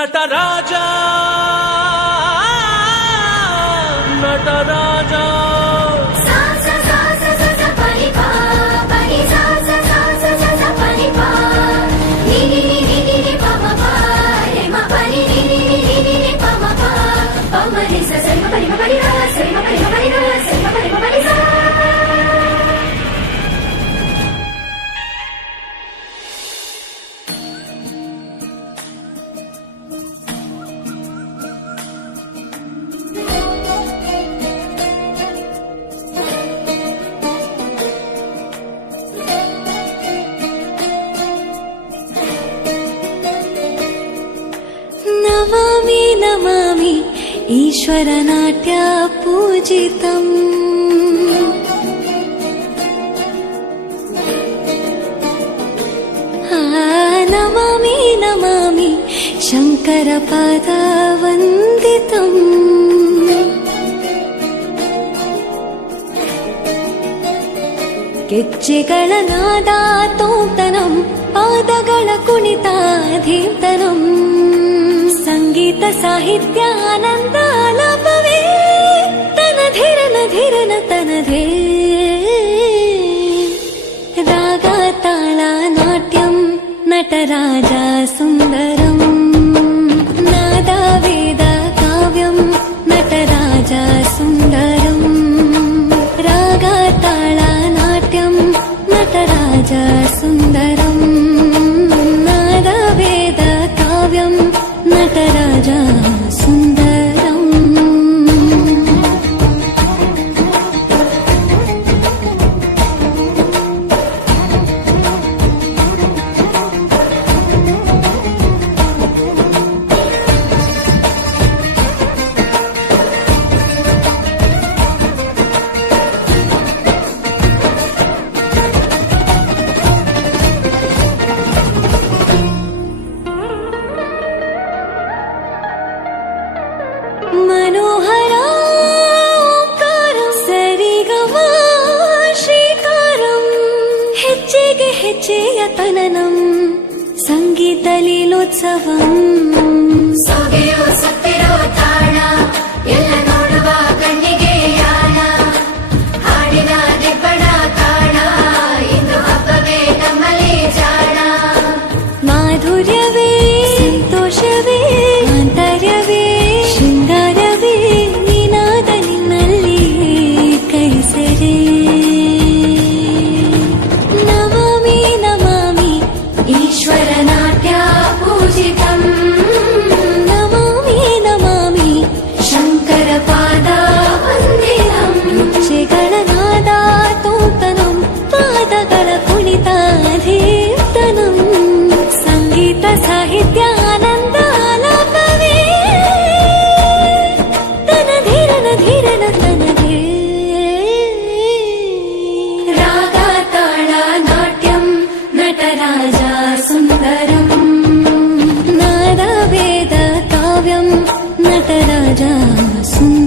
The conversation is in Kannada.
ನಟರಾಜ ನಟರಾಜ ನಮಾಮಿ ನಮಾಮಿ ಈಶ್ವರ ನಾಟ್ಯ ಪೂಜಿತಂ ನಮಾಮಿ ನಮಾಮಿ ಶಂಕರ ಪಾದ ವಂದಿತಂ ಗೆಜ್ಜೆಗಳ ನಾದ ತೋಂತನಂ ಪಾದಗಳ ಕುಣಿತಾಧೀರ್ತನಂ ಸಂಗೀತ ಸಾಹಿತ್ಯ ಆನಂದ ಆಲಾಪವೇ ತನಧಿರನ ಧಿರನ ತನಧೇ ರಾಗ ತಾಳ ನಾಟ್ಯಂ ನಟರಾಜ ಸುಂದರಂ ನಾದ ವೇದ ಕಾವ್ಯಂ ನಟರಾಜ ಸುಂದರಂ ರಾಗ ತಾಳ ನಾಟ್ಯಂ ನಟರಾಜ ಸುಂದರಂ ನಾದ ವೇದ ಕಾವ್ಯಂ ನಟರಾಜ ಸುಂದರಂ मनोहर ओंकारं सरिगम ಶ್ರೀಕಾರಂ ಹೆಜ್ಜೆಗೆ ಹೆಜ್ಜೆಯ ತನನಂ ಸಂಗೀತ ಲೀಲೋತ್ಸವಂ ಸೊಗೆಯೋ ಸತ್ತಿರೋ ತಾಣ ಎಲ್ಲ ನೋಡುವ ಕಣ್ಣಿಗೆ ಯಾಣ ಹಾಡಿನ ದಿಬ್ಬಣ ಕಾಣ ಇಂದು ಹಬ್ಬವೇ ನಮ್ಮಲ್ಲಿ ಜಾಣ ಮಾಧುರ್ಯವೇ ಸಂತೋಷವೇ ಆಂತರ್ಯವೇ ಶೃಂಗಾರವೇ ನಿನಾದ ನಿನ್ನಲ್ಲಿ ಕೈಸರೆ ನಮಾಮಿ ನಮಾಮಿ ಈಶ್ವರ ನಾಟ್ಯ ಪೂಜಿತಂ ನಮಾಮಿ ನಮಾಮಿ ಶಂಕರ ಪಾದ ವಂದಿತಂ ಗೆಜ್ಜೆಗಳ ನಾದ ತೋಂತನಂ ಪಾದಗಳ ಕುಣಿತಾಧೀರ್ತನಂ ಸಂಗೀತ ಸಾಹಿತ್ಯ ಆನಂದ ಆಲಾಪವೇ ತನಧಿರನ ಧಿರನ ತನಧೇ ರಾಗ ತಾಳ ನಾಟ್ಯಂ ನಟರಾಜ ಸುಂದರಂ ನಾದ ವೇದ ಕಾವ್ಯಂ ನಟರಾಜ ಸುಂದರಂ